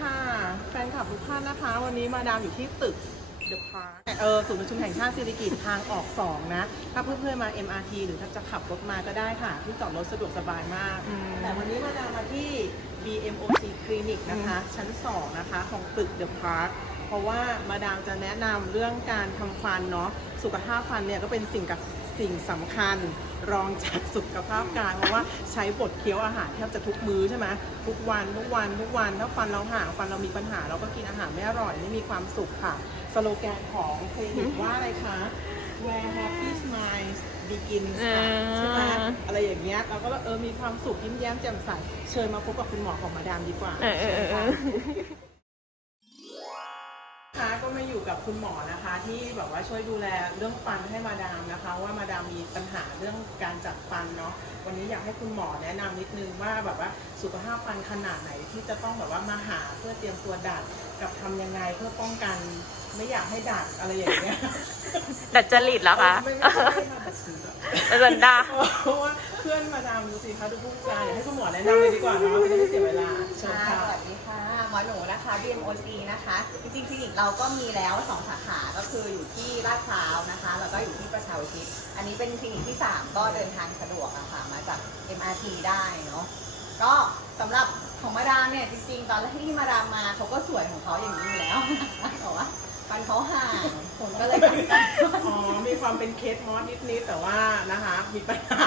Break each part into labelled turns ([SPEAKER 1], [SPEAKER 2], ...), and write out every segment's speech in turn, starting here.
[SPEAKER 1] ค่ะ แฟนคลับทุกท่านนะคะ วันนี้มาดามอยู่ที่ตึกเดอะพาร์คเออศูนย์ประชุมแห่งชาติสิริกิติ์ทางออก 2 นะ ถ้าเพื่อนๆมา MRT หรือถ้าจะขับรถมาก็ได้ค่ะ ที่จอดรถสะดวกสบายมาก
[SPEAKER 2] อืม
[SPEAKER 1] แต่วันนี้มาดามมาที่ BMOC Clinic นะคะ ชั้น 2 นะคะ ของตึกเดอะพาร์คเพราะว่ามาดามจะแนะนำเรื่องการทำฟันเนาะสุขภาพฟันเนี่ยก็เป็นสิ่งกับ สิ่งสำคัญรองจากสุขภาพกายเพราะว่าใช้บดเคี้ยวอาหารแทบจะทุกมื้อใช่ไหมทุกวันทุกวันทุกวันถ้าฟันเราห่างฟันเรามีปัญหา เราก็กินอาหารไม่อร่อยไม่มีความสุขค่ะ สโลแกนของคลินิกว่าอะไรคะ Where happy smiles begins ค่ะใช่ไหมอะไรอย่างเงี้ยเราก็เออมีความสุขยิ้มแย้มแจ่มใสเชิญมาพบกับคุณหมอของมาดามดีกว่า
[SPEAKER 2] เออเออเออเออ
[SPEAKER 1] ค่ะก็ มาอยู่กับคุณหมอนะคะ ที่แบบว่าช่วยดูแลเรื่องฟันให้มาดามนะคะ ว่ามาดามมีปัญหาเรื่องการจัดฟันเนาะวันนี้อยากให้คุณหมอแนะนำนิดนึงว่าแบบว่าสุขภาพฟันขนาดไหนที่จะต้องแบบว่ามาหาเพื่อเตรียมตัวดัดกับทำยังไงเพื่อป้องกัน ไม่อยากให้ดัดอะไรอย่างเงี้ย
[SPEAKER 2] ดัดจริตแล้วคะ
[SPEAKER 1] ไม่ไม่ใช่ค่ะดัดจริตอะ
[SPEAKER 2] ดัดจนดา
[SPEAKER 1] เพราะว่า เพื่อนมาดามดูสิคะดูพูดจาอยากให้คุณหมอแนะนำเลยดีกว่าเนาะจะได้ไม่เสียเวลาเชิญ
[SPEAKER 3] ค่ะ
[SPEAKER 1] ค่ะ
[SPEAKER 3] สวัสดีค่ะ หมอหนูนะคะ BMOC นะคะ จริงๆ คลินิกเราก็มีแล้ว 2 สาขา ก็คืออยู่ที่ลาดพร้าวนะคะ แล้วก็อยู่ที่ประชาอุทิศอันนี้เป็นคลินิกที่ 3 ก็เดินทางสะดวกอะค่ะ มาจาก MRT ได้เนาะ ก็สำหรับของมาดามเนี่ยจริงๆ ตอนแรกที่มาดามมาเขาก็สวยของเขาอย่างนี้อยู่แล้วแต่ว่าฟันเขาห่างผมก็เลยต้องการฟัน
[SPEAKER 1] อ๋อ มีความเป็นเคสมอสนิดๆ แต่ว่านะคะ มีปัญหา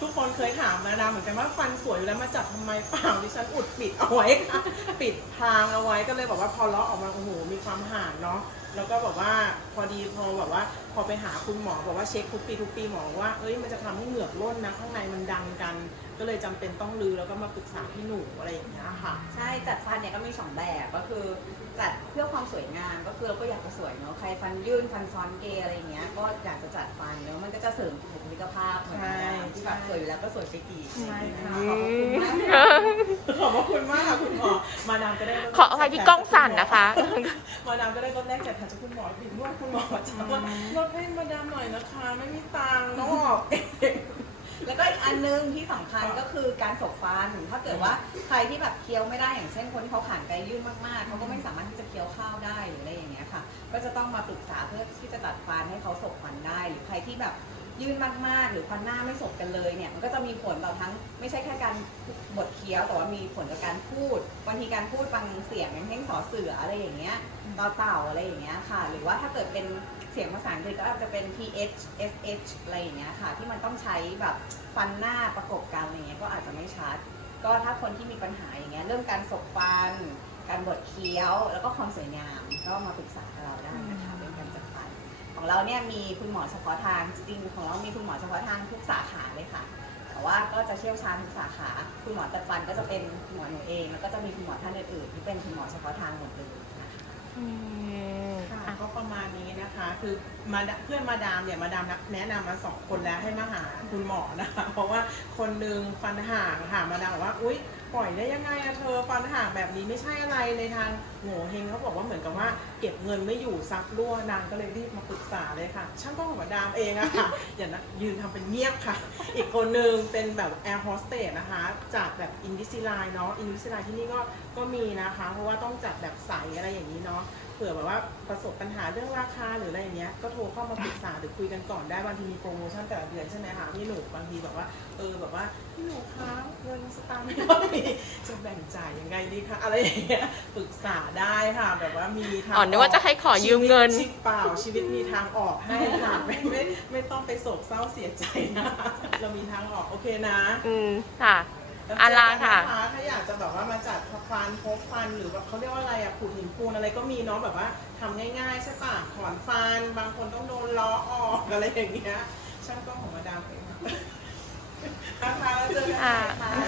[SPEAKER 1] ทุกคนเคยถามมาดามเหมือนกันว่าฟันสวยอยู่แล้วมาจับทำไมเปล่าดิฉันอุดปิดเอาไว้ค่ะปิดทางเอาไว้ก็เลยบอกว่าพอเลาะออกมาโอ้โหมีความห่างเนาะแล้วก็แบบว่าพอดีพอแบบว่า พอไปหาคุณหมอบอกว่าเช็คทุกปีทุกปีหมอว่าเอ้ยมันจะทำให้เหงือกร่นนะข้างในมันดังกัน ก็เลยจำเป็นต้องลือแล้วก็มาปรึกษาพี่หนูอะไรอย่างเงี้ยค่ะ
[SPEAKER 3] ใช่จัดฟันเนี่ยก็มีสองแบบก็คือจัดเพื่อความสวยงามก็คือเราก็อยากจะสวยเนาะใครฟันยื่นฟันซ้อนเกยอะไรอย่างเงี้ยก็อยากจะจัดฟันเนาะมันก็จะเสริมบุค ลิกภาพเหมือนกัน
[SPEAKER 1] ใช่
[SPEAKER 3] ที่แบบสวยอยู่แล้วก็สวยไปอีก
[SPEAKER 1] ใช่ค่ะ
[SPEAKER 3] ขอบคุณมากค่ะ
[SPEAKER 1] ขอบพระคุณมากค่ะคุณหมอมาดามก็ได้ลด
[SPEAKER 2] ขออภัยที่กล้องสั่นนะคะ
[SPEAKER 1] มาดามก็ได้ลดแรกจากทางจากคุณหมอผิดนวดคุณหมอจะว่าลดให้มาดามหน่อยนะคะ ไม่มีตังค์เนอก
[SPEAKER 3] แล้วก็อีกอันนึงที่สำคัญก็คือการสบฟัน ถ้าเกิดว่าใครที่แบบเคี้ยวไม่ได้อย่างเช่น คนที่เขาขานไกลยื่นมากๆ เขาก็ไม่สามารถที่จะเคี้ยวข้าวได้หรืออะไรอย่างเงี้ยค่ะ ก็จะต้องมาปรึกษาเพื่อที่จะจัดฟันให้เขาสบฟันได้ หรือใครที่แบบ ยื่นมากๆ หรือฟันหน้าไม่สบกันเลยเนี่ยมันก็จะมีผลต่อทั้งไม่ใช่แค่การบดเคี้ยวแต่ว่ามีผลกับการพูดบางทีการพูดบางเสียงอย่างเช่นสอเสืออะไรอย่างเงี้ยต่อเต่าอะไรอย่างเงี้ยค่ะ หรือว่าถ้าเกิดเป็นเสียงภาษาอังกฤษก็อาจจะเป็น th sh อะไรอย่างเงี้ยค่ะ ที่มันต้องใช้แบบฟันหน้าประกบกันอะไรเงี้ยก็อาจจะไม่ชัด ก็ถ้าคนที่มีปัญหาอย่างเงี้ยเรื่องการสบฟัน การบดเคี้ยว แล้วก็ความสวยงาม ก็มาปรึกษากับเราได้นะคะเป็นการจัด ของเราเนี่ยมีคุณหมอเฉพาะทางจริงของเรามีคุณหมอเฉพาะทางทุกสาขาเลยค่ะ แต่ว่าก็จะเชี่ยวชาญทุกสาขา คุณหมอจัดฟันก็จะเป็นคุณหมอหนูเอง แล้วก็จะมีคุณหมอท่านอื่นๆที่เป็นคุณหมอเฉพาะทางหมดเลยนะคะ
[SPEAKER 1] ค่ะก็ประมาณนี้นะคะ คือมาดเพื่อนมาดามเนี่ยมาดามแนะนำมาสองคนแล้วให้มาหาคุณหมอนะคะ เพราะว่า คนหนึ่งฟันห่างค่ะมาดามบอกว่าอุ๊ยปล่อยได้ยังไงอะเธอฟันห่างแบบนี้ไม่ใช่อะไรในทางโง่เฮงเขาบอกว่าเหมือนกับว่าเก็บเงินไม่อยู่ซักรั่วนางก็เลยรีบมาปรึกษาเลยค่ะ ช่างก็ของมาดามเองอะค่ะ อย่านะยืนทำเป็นเงียบค่ะ อีกคนหนึ่งเป็นแบบแอร์โฮสเตสนะคะ จากแบบอินดิซิไลเนาะอินดิซิไลที่นี่ก็ก็มีนะคะ เพราะว่าต้องจัดแบบใสอะไรอย่างนี้เนาะ เผื่อแบบว่าประสบปัญหาเรื่องราคาหรืออะไรอย่างเงี้ย ก็โทรเข้ามาปรึกษาหรือคุยกันก่อนได้ บางทีมีโปรโมชั่นแต่ละเดือนใช่ไหมคะพี่หนูบางทีแบบว่า เออแบบว่าพี่หนูคะเงินสตางค์ไม่ค่อยมีจะแบ่งจ่ายยังไงดีคะอะไรอย่างเงี้ยปรึกษาได้ค่ะ แบบว่ามีทาง
[SPEAKER 2] อ๋อนึกว่าจะให้ขอยืมเงิน
[SPEAKER 1] ชีวิตเปล่าชีวิตมีทางออกให้ค่ะไม่ไม่ไม่ต้องไปโศกเศร้าเสียใจนะเรามีทางออกโอเคนะ
[SPEAKER 2] อืมค่ะ
[SPEAKER 1] แล้ว
[SPEAKER 2] อาลาค่ะ
[SPEAKER 1] เจอกันนถ้าอยากจะแบบว่ามาจัดฟันพบฟันหรือแบบเขาเรียกว่าอะไรอะขูดหินปูนอะไรก็มีเนาะแบบว่าทำง่ายๆใช่ปะถอนฟัน บางคนต้องโดนล้อออกอะไรอย่างเงี้ยช่างกล้องของมาดามเองนะคะแล้วเจอกันใหม่ค่ะ